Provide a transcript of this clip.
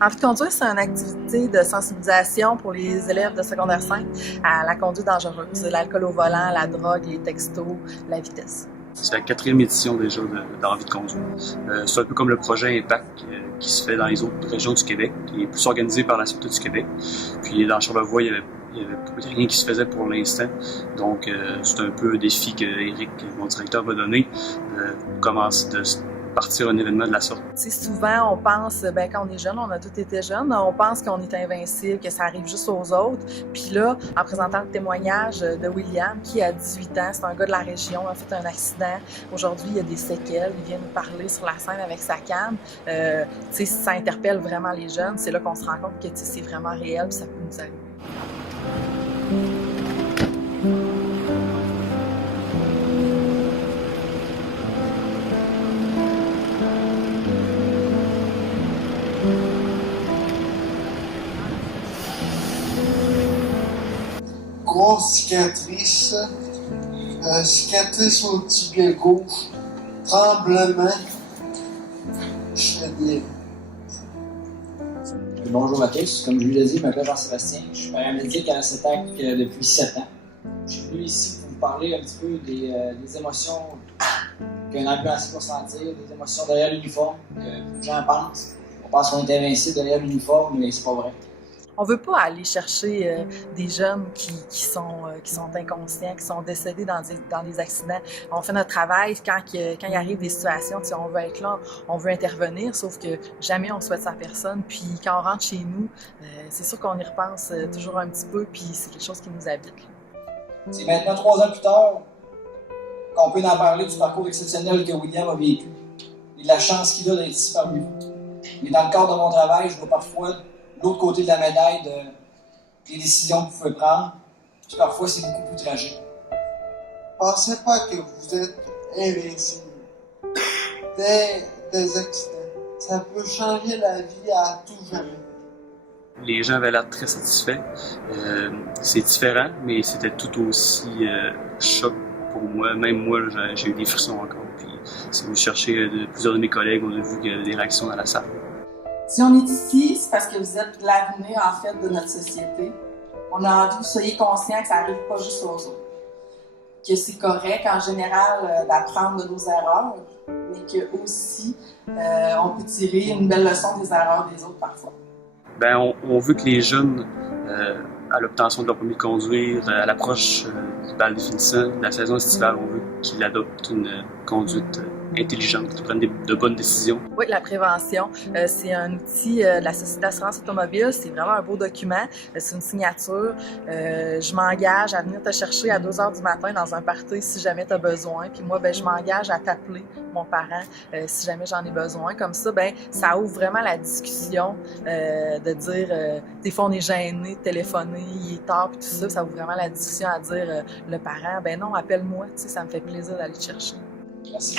Envie de conduire, c'est une activité de sensibilisation pour les élèves de secondaire 5 à la conduite dangereuse, l'alcool au volant, la drogue, les textos, la vitesse. C'est la 4e édition déjà d'Envie de conduire. C'est un peu comme le projet Impact qui se fait dans les autres régions du Québec, qui est plus organisé par la Sûreté du Québec. Puis dans Charlevoix, il y avait rien qui se faisait pour l'instant. Donc c'est un peu un défi que Éric, mon directeur, m'a donné, de partir un événement de la sorte. T'sais, souvent, on pense, quand on est jeune, on a tous été jeunes, on pense qu'on est invincible, que ça arrive juste aux autres. Puis là, en présentant le témoignage de William, qui a 18 ans, c'est un gars de la région, a fait un accident. Aujourd'hui, il y a des séquelles, il vient nous parler sur la scène avec sa canne. Ça interpelle vraiment les jeunes. C'est là qu'on se rend compte que c'est vraiment réel, puis ça peut nous arriver. Grosse cicatrice, cicatrice au tibia gauche, tremblement, je fais bien. Bonjour à tous, comme je vous l'ai dit, je m'appelle Jean-Sébastien, je suis paramédic à la CETAC depuis 7 ans. Je suis venu ici pour vous parler un petit peu des émotions qu'un ambulancier peut sentir, des émotions derrière l'uniforme, que les gens pensent. On pense qu'on est invincible derrière l'uniforme, mais c'est pas vrai. On veut pas aller chercher des jeunes qui sont inconscients, qui sont décédés dans des accidents. On fait notre travail quand il arrive des situations, on veut être là, on veut intervenir, sauf que jamais on souhaite sa personne. Puis quand on rentre chez nous, c'est sûr qu'on y repense toujours un petit peu, puis c'est quelque chose qui nous habite. C'est maintenant 3 ans plus tard qu'on peut en parler du parcours exceptionnel que William a vécu et de la chance qu'il a d'être ici parmi vous. Mais dans le cadre de mon travail, je vois parfois l'autre côté de la médaille des décisions que vous pouvez prendre, puis parfois c'est beaucoup plus tragique. Pensez pas que vous êtes invincible. Des accidents, ça peut changer la vie à tout jamais. Les gens avaient l'air très satisfaits. C'est différent, mais c'était tout aussi choc pour moi. Même moi, j'ai eu des frissons encore. Puis, si vous cherchez plusieurs de mes collègues, on a vu qu'il y a des réactions dans la salle. Si on est ici, c'est parce que vous êtes l'avenir, en fait, de notre société. On a envie que vous soyez conscients que ça n'arrive pas juste aux autres. Que c'est correct, en général, d'apprendre de nos erreurs, mais que aussi, on peut tirer une belle leçon des erreurs des autres parfois. On veut que les jeunes, à l'obtention de leur permis de conduire, à l'approche du bal définissant, de la saison estivale, on veut qu'ils adoptent une conduite intelligente, qu'ils prennent de bonnes décisions. Oui, la prévention, c'est un outil de la Société d'assurance automobile. C'est vraiment un beau document. C'est une signature. Je m'engage à venir te chercher à 2 h du matin dans un party si jamais tu as besoin. Puis moi, je m'engage à t'appeler, mon parent, si jamais j'en ai besoin. Comme ça, ça ouvre vraiment la discussion de dire, des fois on est gêné de téléphoner, il est tard, puis tout ça. Ça ouvre vraiment la discussion à dire, le parent, non, appelle-moi, ça me fait plaisir d'aller te chercher. Merci.